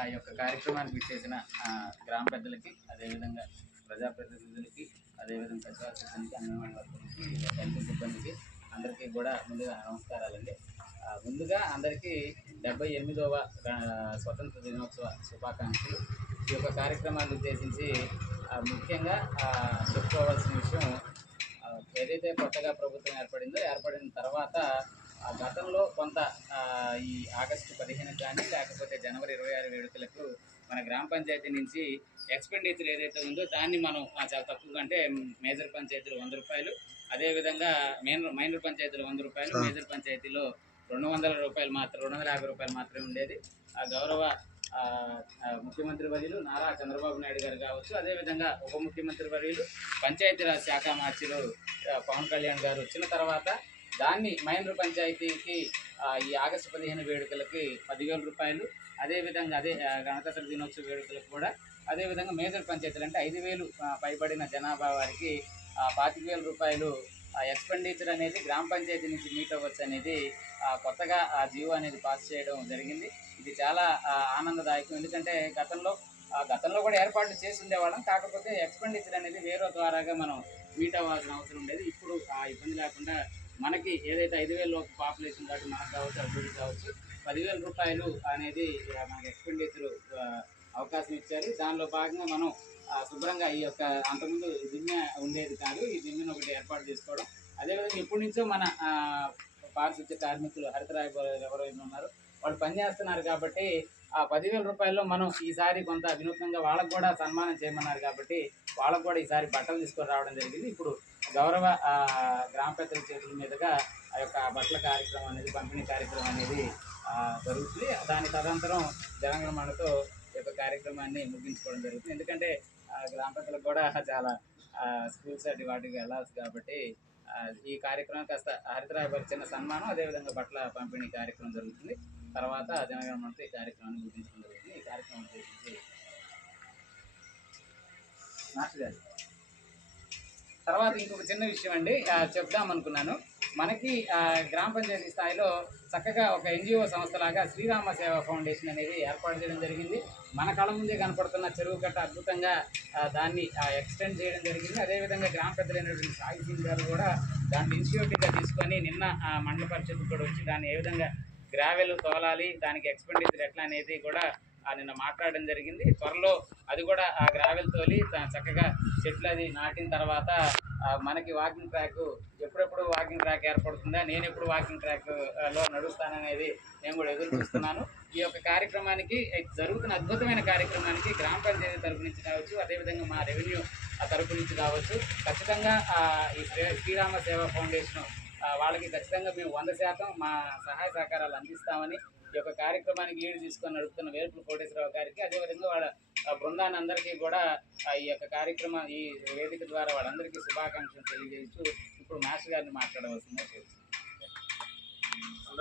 ఆ యొక్క కార్యక్రమానికి విచ్చేసిన గ్రామ పెద్దలకి, అదేవిధంగా ప్రజాప్రతినిధులకి, అదేవిధంగా సచివాలయ సిబ్బందికి, అంగన్వాడీ వర్కర్లకి, హెల్త్ సిబ్బందికి అందరికీ కూడా ముందుగా నమస్కారాలండి. ముందుగా అందరికీ 78వ స్వతంత్ర దినోత్సవ శుభాకాంక్షలు. ఈ యొక్క కార్యక్రమాన్ని ఉద్దేశించి ముఖ్యంగా చెప్పుకోవాల్సిన విషయం, ఏదైతే కొత్తగా ప్రభుత్వం ఏర్పడిన తర్వాత గతంలో కొంత ఈ ఆగస్టు 15 కానీ లేకపోతే జనవరి 26 వేడుకలకు మన గ్రామ పంచాయతీ నుంచి ఎక్స్పెండిచర్ ఏదైతే ఉందో దాన్ని మనం చాలా తక్కువ, అంటే మేజర్ పంచాయతీలు 100 రూపాయలు, అదేవిధంగా మైనర్ పంచాయతీలు 100 రూపాయలు, మేజర్ పంచాయతీలో 200 రూపాయలు మాత్రం 250 రూపాయలు మాత్రమే ఉండేది. గౌరవ ముఖ్యమంత్రి వర్యులు నారా చంద్రబాబు నాయుడు గారు కావచ్చు, అదేవిధంగా ఉప ముఖ్యమంత్రి వర్యులు పంచాయతీరాజ్ శాఖ మార్చిలు పవన్ కళ్యాణ్ గారు వచ్చిన తర్వాత దాన్ని మైనర్ పంచాయతీకి ఈ ఆగస్టు 15 వేడుకలకి 10,000 రూపాయలు, అదేవిధంగా గణతంత్ర దినోత్సవ వేడుకలకు కూడా అదేవిధంగా మేజర్ పంచాయతీలు అంటే 5,000 పైబడిన జనాభా వారికి 25,000 రూపాయలు ఎక్స్పెండిచర్ అనేది గ్రామ పంచాయతీ నుంచి మీట్ అవ్వచ్చు అనేది కొత్తగా ఆ జీవో అనేది పాస్ చేయడం జరిగింది. ఇది చాలా ఆనందదాయకం. ఎందుకంటే గతంలో కూడా ఏర్పాట్లు చేసి ఉండేవాళ్ళం, కాకపోతే ఎక్స్పెండిచర్ అనేది వేరే ద్వారాగా మనం మీట్ అవ్వాల్సిన అవసరం ఉండేది. ఇప్పుడు ఆ ఇబ్బంది లేకుండా మనకి ఏదైతే 5,000 లోపు పాపులేషన్ కాబట్టి మనకు కావచ్చు, అభివృద్ధి కావచ్చు, 10,000 రూపాయలు అనేది మనకి ఎక్స్పెండిచర్ అవకాశం ఇచ్చారు. దానిలో భాగంగా మనం శుభ్రంగా ఈ యొక్క అంతకుముందు దిమ్మె ఉండేది కాదు, ఈ దిమ్మెను ఒకటి ఏర్పాటు చేసుకోవడం. అదేవిధంగా ఎప్పటి నుంచో మన పారిశుద్ధ్య కార్మికులు హరితరాయ్ ఎవరైనా ఉన్నారో వాళ్ళు పనిచేస్తున్నారు కాబట్టి ఆ 10,000 రూపాయల్లో మనం ఈసారి కొంత వినూత్నంగా వాళ్ళకు కూడా సన్మానం చేయమన్నారు కాబట్టి వాళ్ళకు కూడా ఈసారి బట్టలు తీసుకొని రావడం జరిగింది. ఇప్పుడు గౌరవ గ్రామ పెద్దల చేతుల మీదుగా ఆ యొక్క బట్టల కార్యక్రమం అనేది, పంపిణీ కార్యక్రమం అనేది జరుగుతుంది. దాని తదనంతరం జనగణమనతో ఈ యొక్క కార్యక్రమాన్ని ముగించుకోవడం జరుగుతుంది. ఎందుకంటే గ్రామ పెద్దలకు కూడా చాలా స్కూల్స్ అటు వాటికి వెళ్ళాల్సి కాబట్టి ఈ కార్యక్రమం కాస్త హరితరాయ్ చిన్న సన్మానం, అదేవిధంగా బట్టల పంపిణీ కార్యక్రమం జరుగుతుంది. తర్వాత జనగణమనతో ఈ కార్యక్రమాన్ని ముగించడం జరుగుతుంది. ఈ కార్యక్రమం ఉద్దేశించి మాస్టర్ గారు తర్వాత ఇంకొక చిన్న విషయం అండి చెప్దాం అనుకున్నాను. మనకి గ్రామ పంచాయతీ స్థాయిలో చక్కగా ఒక ఎన్జిఓ సంస్థలాగా శ్రీరామ సేవ ఫౌండేషన్ అనేది ఏర్పాటు చేయడం జరిగింది. మన కళ్ళ ముందే కనపడుతున్న చెరువు కట్ట అద్భుతంగా దాన్ని ఎక్స్టెండ్ చేయడం జరిగింది. అదేవిధంగా గ్రామ పెద్దలైనటువంటి సాయి సింగ్ గారు కూడా దాన్ని ఇనిషియేటివ్గా తీసుకొని నిన్న మండల పరిషత్ కూడా వచ్చి దాన్ని ఏ విధంగా గ్రావెల్ తోలాలి, దానికి ఎక్స్పెండిచర్ ఎట్లా అనేది కూడా నిన్న మాట్లాడడం జరిగింది. త్వరలో అది కూడా ఆ గ్రావెల్ తోలి చక్కగా చెట్లు అది నాటిన తర్వాత మనకి వాకింగ్ ట్రాక్ ఎప్పుడెప్పుడు వాకింగ్ ట్రాక్ ఏర్పడుతుందా, నేను ఎప్పుడు వాకింగ్ ట్రాక్లో నడుస్తాననేది నేను కూడా ఎదురు చూస్తున్నాను. ఈ యొక్క కార్యక్రమానికి జరుగుతున్న అద్భుతమైన కార్యక్రమానికి గ్రామ పంచాయతీ తరపు నుంచి కావచ్చు, అదేవిధంగా మా రెవెన్యూ తరపు నుంచి కావచ్చు, ఖచ్చితంగా ఈ శ్రీరామ సేవ ఫౌండేషన్ వాళ్ళకి ఖచ్చితంగా మేము 100% మా సహాయ సహకారాలు అందిస్తామని ఈ యొక్క కార్యక్రమానికి లీడ్ తీసుకొని నడుపుతున్న వేర్పుల కోటేశ్వరరావు గారికి, అదేవిధంగా వాళ్ళ బృందాన్ని అందరికీ కూడా ఈ యొక్క కార్యక్రమం ఈ వేదిక ద్వారా వాళ్ళందరికీ శుభాకాంక్షలు తెలియజేస్తూ ఇప్పుడు మాస్టర్ గారిని మాట్లాడవలసిందిగా కోరుతున్నాను.